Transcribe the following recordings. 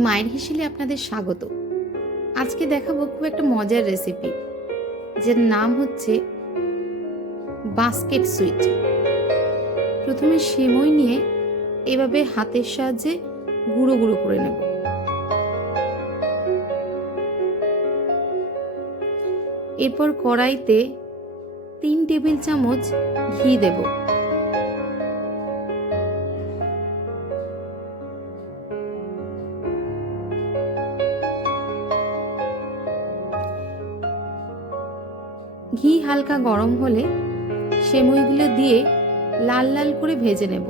মায়ের হেসেলে আপনাদের স্বাগত। আজকে দেখাবো খুব একটা মজার রেসিপি, যার নাম হচ্ছে বাস্কেট সুইট। প্রথমে সেমই নিয়ে এভাবে হাতের সাহায্যে গুঁড়ো গুঁড়ো করে নেব। এরপর কড়াইতে 3 টেবিল চামচ ঘি দেব। ঘি হালকা গরম হলে সেমইগুলো দিয়ে লাল লাল করে ভেজে নেব।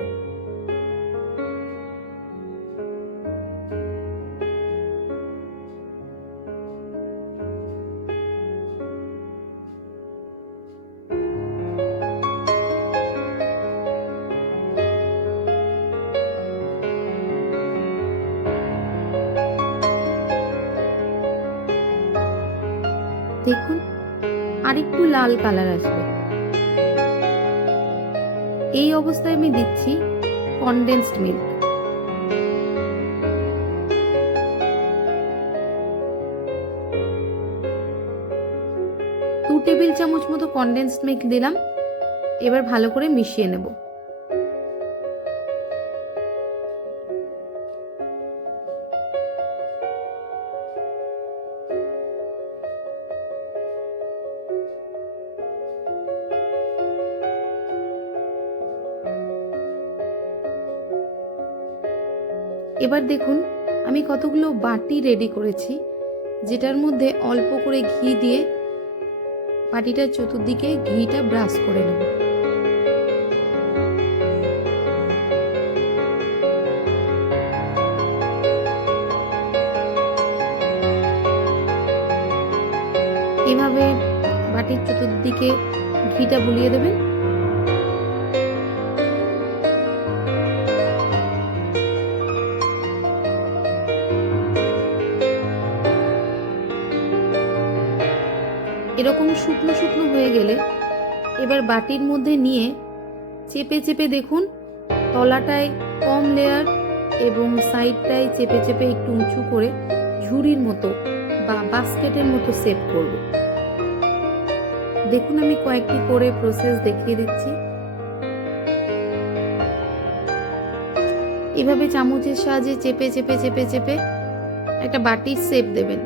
দেখুন, আরেকটু লাল কালার আসবে। এই অবস্থায় আমি দিচ্ছি কনডেন্সড মিল্ক। দু টেবিল চামচ মতো কনডেন্সড মিল্ক দিলাম। এবার ভালো করে মিশিয়ে নেব। এবার দেখুন, আমি কতগুলো বাটি রেডি করেছি, যেটার মধ্যে অল্প করে ঘি দিয়ে বাটিটার চতুর্দিকে ঘিটা ব্রাশ করে নেব। এভাবে বাটির চতুর্দিকে ঘিটা বুলিয়ে দেবেন। এরকম শুকনো শুকনো হয়ে গেলে এবার বাটির মধ্যে নিয়ে চেপে চেপে দেখুন, তলাটায় কম লেয়ার এবং সাইডটায় চেপে চেপে একটু উঁচু করে ঝুড়ির মতো বা বাস্কেটের মতো শেপ করব। দেখুন, আমি কয়েকটি করে প্রসেস দেখিয়ে দিচ্ছি। এভাবে চামচের সাহায্যে চেপে চেপে চেপে চেপে একটা বাটির শেপ দেবেন।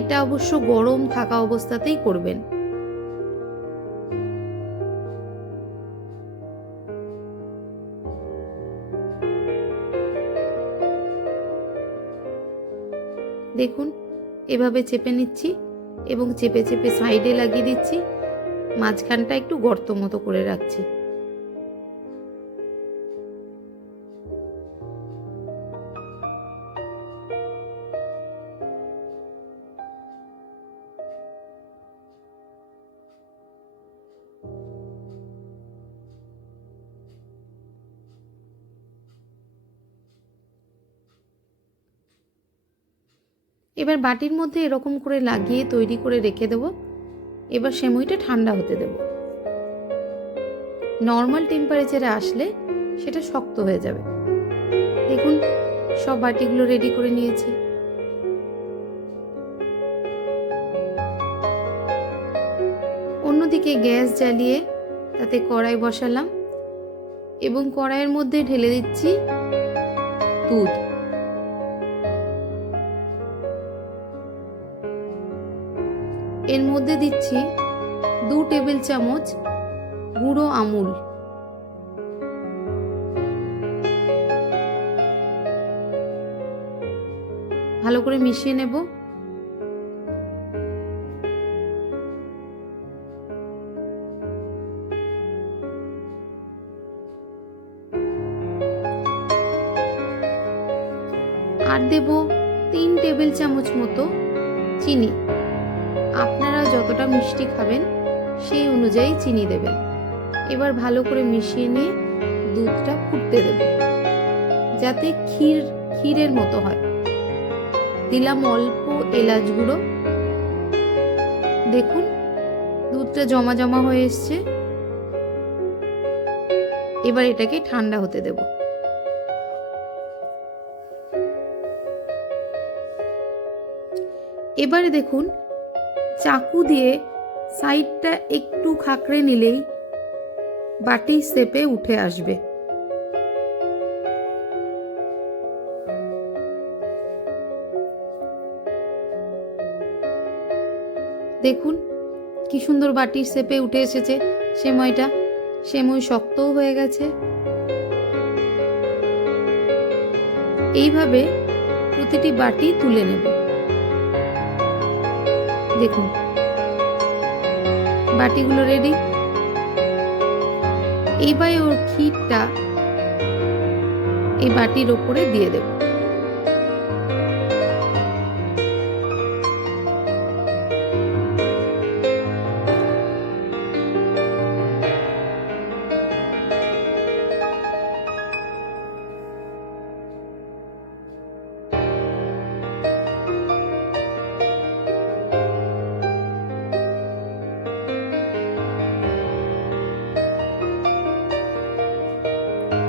এটা অবশ্য গরম থাকা অবস্থাতেই করবেন। দেখুন, এভাবে চেপে নিচ্ছি এবং চেপে চেপে সাইডে লাগিয়ে দিচ্ছি। মাঝখানটা একটু গর্ত মতো করে রাখছি। এবার বাটির মধ্যে এরকম করে লাগিয়ে তৈরি করে রেখে দেব। এবার সেমইটা ঠান্ডা হতে দেব। নর্মাল টেম্পারেচারে আসলে সেটা শক্ত হয়ে যাবে। দেখুন, সব বাটিগুলো রেডি করে নিয়েছি। অন্যদিকে গ্যাস জ্বালিয়ে তাতে কড়াই বসালাম এবং কড়াইয়ের মধ্যে ঢেলে দিচ্ছি দুধ। এর মধ্যে দিচ্ছি 2 টেবিল চামচ গুঁড়ো আমুল। ভালো করে মিশিয়ে নেব। আর দেব 3 টেবিল চামচ মতো চিনি। আপনারা যতটা মিষ্টি খাবেন সেই অনুযায়ী চিনি দেবেন। এবার ভালো করে মিশিয়ে নিয়ে দুধটা ফুটতে দেব, যাতে ক্ষীরের মতো হয়। দিলাম অল্প এলাচ গুঁড়ো। দেখুন, দুধটা জমা জমা হয়ে এসছে। এবার এটাকে ঠান্ডা হতে দেব। এবারে দেখুন, চাকু দিয়ে সাইডটা একটু খাকড়ে নিলেই বাটির শেপে উঠে আসবে। দেখুন কি সুন্দর বাটির শেপে উঠে এসেছে সেমাইটা। সেমাই শক্তও হয়ে গেছে। এইভাবে প্রতিটি বাটি তুলে নেব। দেখুন বাটিগুলো রেডি। এইবারে ওর ক্ষীরটা এই বাটির ওপরে দিয়ে দেব।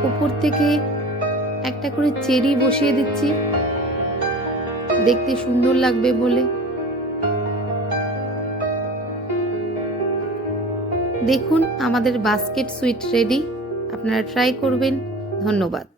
উপর থেকে একটা করে চেরি বসিয়ে দিচ্ছি, দেখতে সুন্দর লাগবে বলে। দেখুন আমাদের বাস্কেট সুইট রেডি। আপনারা ট্রাই করবেন। ধন্যবাদ।